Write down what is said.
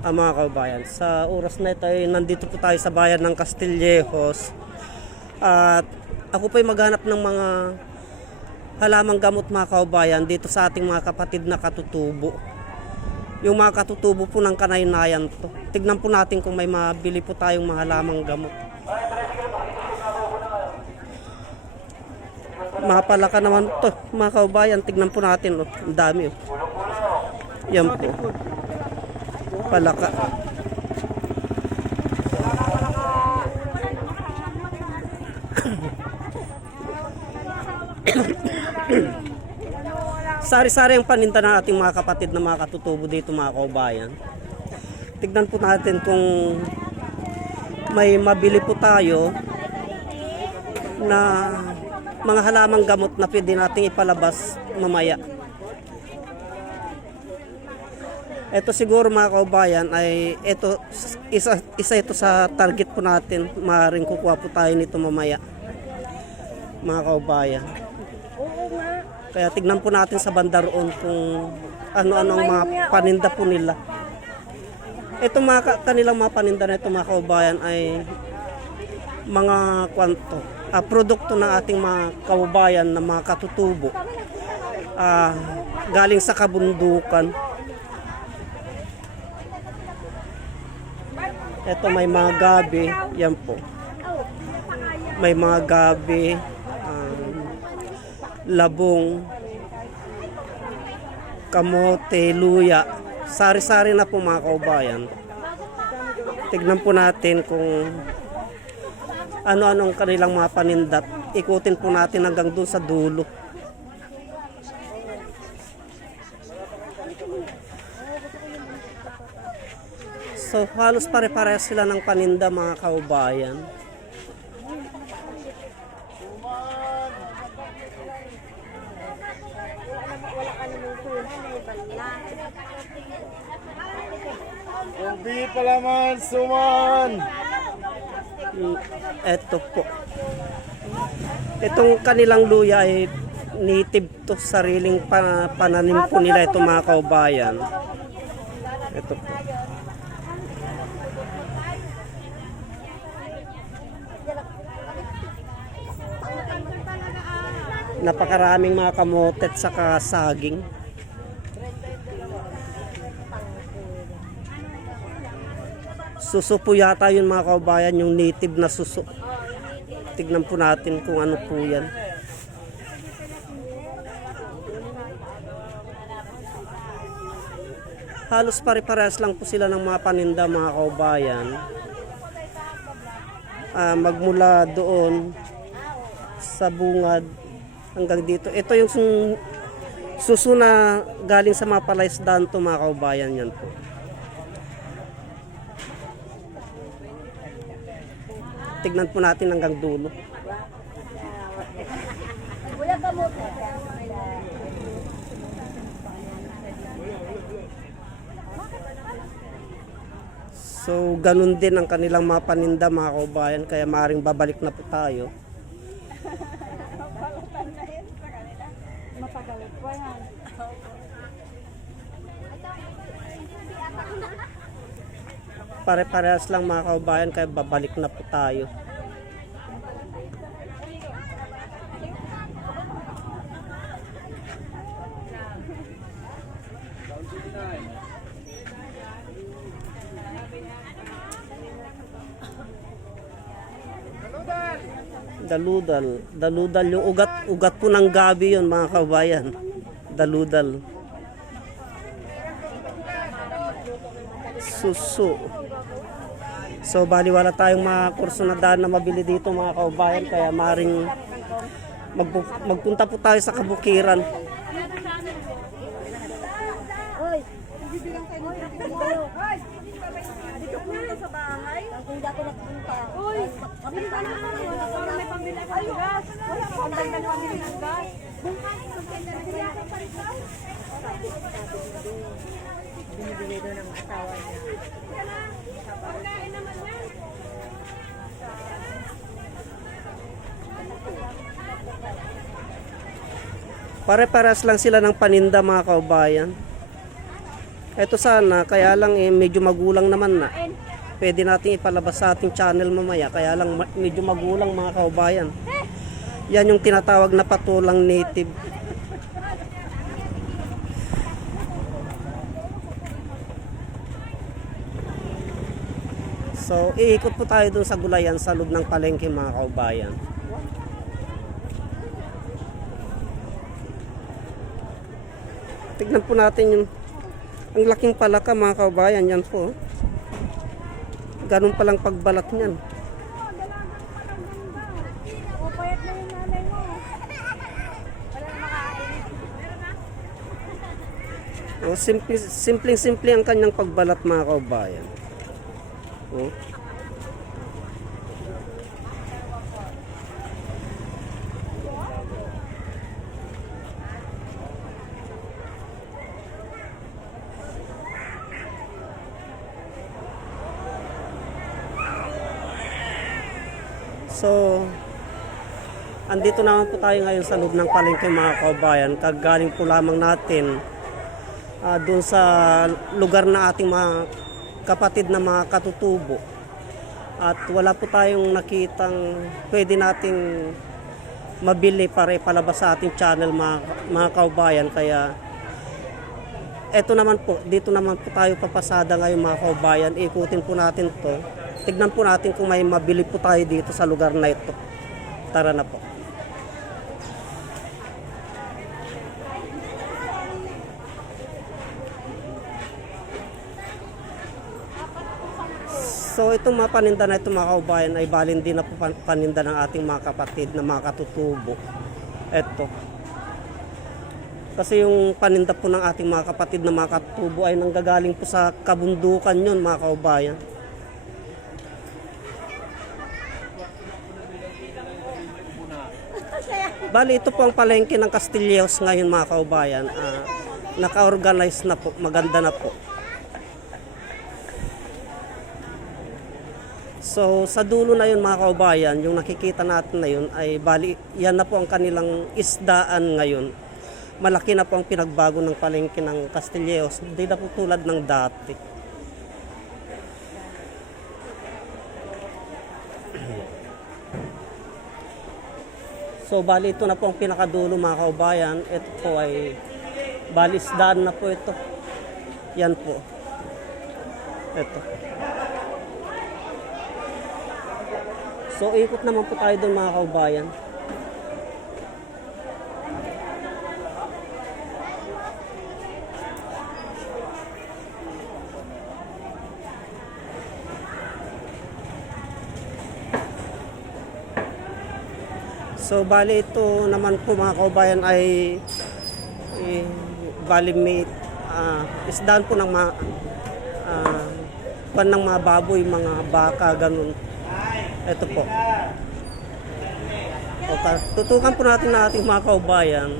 Mga kabayan, sa oras na ito ay nandito po tayo sa bayan ng Castillejos at ako po ay maghanap ng mga halamang gamot mga kabayan dito sa ating mga kapatid na katutubo. Yung mga katutubo po ng Kanaynayan to. Tignan po natin kung may mabili po tayong mga halamang gamot. Mga palaka naman to mga kabayan, tignan po natin, ang dami. Yan po, palaka. Sari-sari ang paninda ng ating mga kapatid na mga katutubo dito mga kabayan. Tignan po natin kung may mabili po tayo na mga halamang gamot na pwede nating ipalabas mamaya. Ito siguro mga kabayan ay isa ito sa target po natin. Maaaring kukuha po tayo nito mamaya mga kabayan. Kaya tignan po natin sa banda roon kung ano-ano ang mga paninda po nila. Ito kanilang mga paninda na ito mga kabayan ay mga produkto ng ating mga kababayan na mga katutubo galing sa kabundukan. Ito may mga gabi, yan po. May mga gabi, labong, kamote, luya. Sari-sari na po mga kaubayan. Tignan po natin kung ano-anong kanilang mga panindat. Ikutin po natin hanggang doon sa dulo. So halos pare-parehas sila ng paninda mga kaubayan. Hindi pala man, suman! Ito po. Itong kanilang luya ay native to, sariling pananim po nila ito mga kaubayan. Ito po. Napakaraming mga kamote at saka saging. Suso po yata yun mga kaubayan, yung native na suso. Tignan po natin kung ano po yan. Halos pare-parehas lang po sila ng mga paninda mga kaubayan. Magmula doon sa bungad hanggang dito. Ito yung suso na galing sa mga palaisdaan to mga kaubayan, yan po. Tignan po natin hanggang dulo. So ganun din ang kanilang mga paninda mga kaubayan, kaya maaaring babalik na po tayo. Pare-parehas lang mga kaubayan, kaya babalik na po tayo. Daludal yung ugat po ng gabi yun mga kaubayan. Daludal. Suso. So bali wala tayong mga kurso na daan na mabili dito mga kaubayan, kaya maaaring magpunta po tayo sa kabukiran. Binibigay doon ng asawa niya. Pare-paras lang sila ng paninda mga kaubayan. Ito sana, kaya lang medyo magulang naman na. Pwede natin ipalabas sa ating channel mamaya, kaya lang medyo magulang mga kaubayan. Yan yung tinatawag na patulang native. So, iikot po tayo dun sa gulayan sa loob ng palengke mga kaubayan. Tignan po natin yung ang laking palaka mga kaubayan. Yan po. Ganun palang pagbalat niyan. O, payat na yung nanay mo. Walang makain. O, simpleng-simple ang kanyang pagbalat mga kaubayan. O. So, andito naman po tayo ngayon sa loob ng palengke mga kaubayan. Kagaling po lamang natin doon sa lugar na ating mga kapatid na mga katutubo. At wala po tayong nakitang pwede nating mabili para ipalabas sa ating channel mga kaubayan. Kaya eto naman po, dito naman po tayo papasada ngayon mga kaubayan. Ikutin po natin to. Tignan po natin kung may mabili po tayo dito sa lugar na ito. Tara na po. So itong mga paninda na ito mga kaubayan ay balin din na po paninda ng ating mga kapatid na mga katutubo. Ito. Kasi yung paninda po ng ating mga kapatid na mga katutubo ay nanggagaling po sa kabundukan yun mga kaubayan. Bali, ito po ang palengke ng Castillejos ngayon mga kaubayan. Naka-organize na po, maganda na po. So, sa dulo na yun mga kaubayan, yung nakikita natin na yun ay bali, yan na po ang kanilang isdaan ngayon. Malaki na po ang pinagbago ng palengke ng Castillejos. Hindi na po tulad ng dati. So, bali ito na po ang pinakadulo mga kaubayan. Ito po ay bali isdaan na po ito. Yan po. Ito. So, ikot naman po tayo doon mga kaubayan. So, bali ito naman po mga kaubayan ay bali may isdaan po ng mga ng mga baboy, mga baka, ganun. Ito po. Okay. Tutukan po natin na ating mga kaubayan